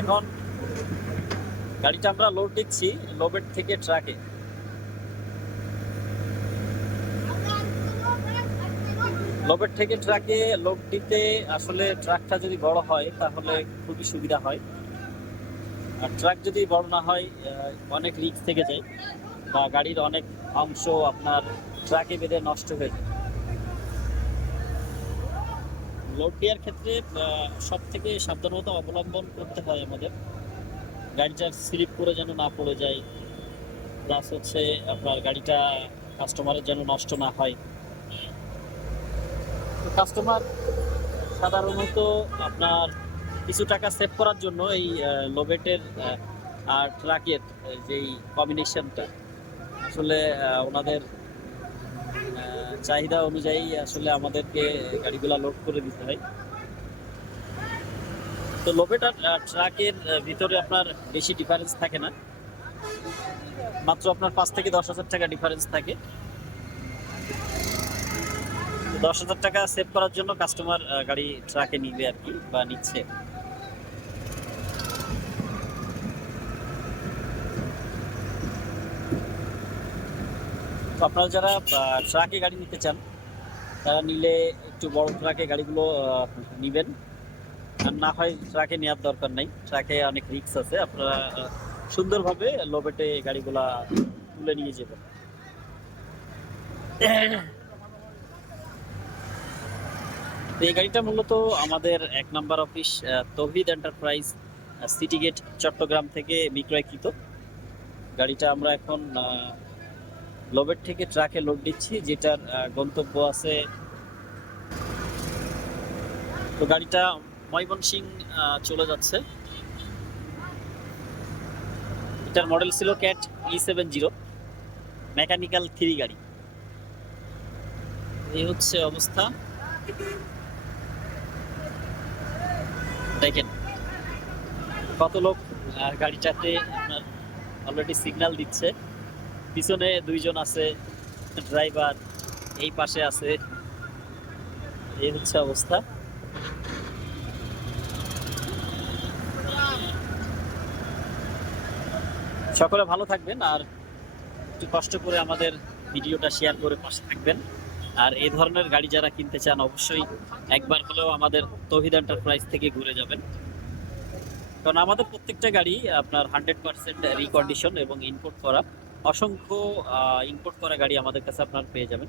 এখন গাড়িটা আমরা লোড দিচ্ছি লোবেট থেকে ট্রাকে। লোবেট থেকে ট্রাকে লোড দিতে আসলে ট্রাকটা যদি বড় হয় তাহলে খুবই সুবিধা হয়, আর ট্রাক যদি বড় না হয় অনেক রিস্ক থেকে যায় বা গাড়ির অনেক অংশ আপনার ট্রাকে বেঁধে নষ্ট হয়ে যায়। লোড দেওয়ার ক্ষেত্রে সব থেকে সাবধানতা অবলম্বন করতে হয় আমাদের, গাড়িটা স্লিপ করে যেন না পড়ে যায়, প্লাস হচ্ছে আপনার গাড়িটা কাস্টমারের যেন নষ্ট না হয়। কাস্টমার সাধারণত আপনার কিছু টাকা সেভ করার জন্য এই লোবেটের আর ট্রাকের যেই কম্বিনেশনটা আসলে ওনাদের চাহিদা অনুযায়ী আসলে আমাদেরকে গাড়িগুলো লোড করে দিতে হয়। তো লোবেট আর ট্রাকের ভিতরে আপনার বেশি ডিফারেন্স থাকে না, মাত্র আপনার 5 থেকে 10,000 টাকা ডিফারেন্স থাকে। 10,000 টাকা সেভ করার জন্য কাস্টমার গাড়ি ট্রাকে নিবে আর কি, বা নিচ্ছে। তো আপনারা যারা ট্রাকে গাড়ি নিতে চান তারা নিলে একটু বড় ট্রাকে গাড়িগুলো নিবেন, আর না হয় ট্রাকে নেওয়ার দরকার নেই, ট্রাকে অনেক রিস্ক আছে। আপনারা সুন্দরভাবে লোবেটে গাড়িগুলা তুলে নিয়ে যাবেন। এই গাড়িটা মূলত আমাদের 1 নম্বর অফিস তৌহিদ এন্টারপ্রাইজ সিটি গেট চট্টগ্রাম থেকে বিক্রয়কৃত। গাড়িটা আমরা এখন লোবেট থেকে ট্রাকে লোড দিচ্ছি, যেটার গন্তব্য আছে। তো গাড়িটা ময়মনসিংহ চলে যাচ্ছে। এটার মডেল ছিল ক্যাট E70, মেকানিক্যাল 3 গাড়ি। এই হচ্ছে অবস্থা, দেখেন কত লোক গাড়িটাতে আপনার অলরেডি সিগন্যাল দিচ্ছে। পিছনে 2 জন আছে, ড্রাইভার এই পাশে আছে। এই হচ্ছে অবস্থা। সকলে ভালো থাকবেন, আর একটু কষ্ট করে আমাদের ভিডিওটা শেয়ার করে পাশে থাকবেন। আর এই ধরনের গাড়ি যারা কিনতে চান অবশ্যই একবার হলেও আমাদের তৌহিদ এন্টারপ্রাইজ থেকে ঘুরে যাবেন, কারণ আমাদের প্রত্যেকটা গাড়ি আপনার 100% রিকন্ডিশন এবং ইম্পোর্ট করা। অসংখ্য ইম্পোর্ট করা গাড়ি আমাদের কাছে আপনার পেয়ে যাবেন,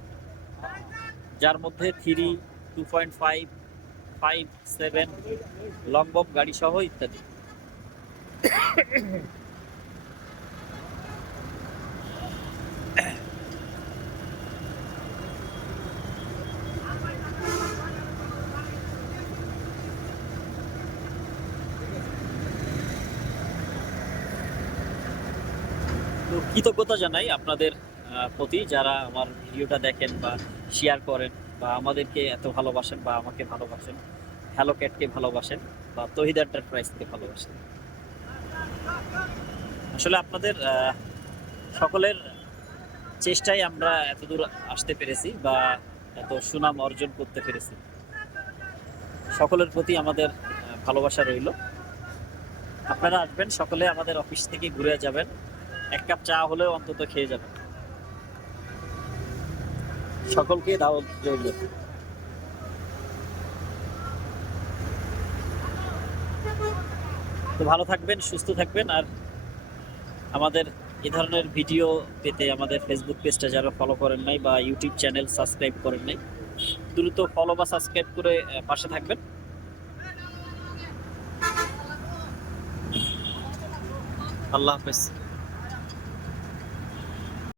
যার মধ্যে 3, 2.5, 5, 7 লং বব গাড়ি সহ ইত্যাদি। তো কৃতজ্ঞতা জানাই আপনাদের প্রতি, যারা আমার ভিডিওটা দেখেন বা শেয়ার করেন বা আমাদেরকে এত ভালোবাসেন বা আমাকে ভালোবাসেন, হ্যালো ক্যাটকে ভালোবাসেন বা তৌহিদ এন্টারপ্রাইজকে ভালোবাসেন। আসলে আপনাদের সকলের চেষ্টায় আমরা এতদূর আসতে পেরেছি বা এত সুনাম অর্জন করতে পেরেছি। সকলের প্রতি আমাদের ভালোবাসা রইল। আপনারা আসবেন, সকলে আমাদের অফিস থেকে ঘুরে যাবেন, 1 কাপ চা হলেও অন্তত খেয়ে যাবেন। সকলকে দাওয়াত রইল। তো ভালো থাকবেন, সুস্থ থাকবেন, আর আমাদের এই ধরনের ভিডিও পেতে আমাদের ফেসবুক পেজটা যারা ফলো করেন নাই বা ইউটিউব চ্যানেল সাবস্ক্রাইব করেন নাই, দ্রুত ফলো বা সাবস্ক্রাইব করে পাশে থাকবেন। আল্লাহ হাফেজ।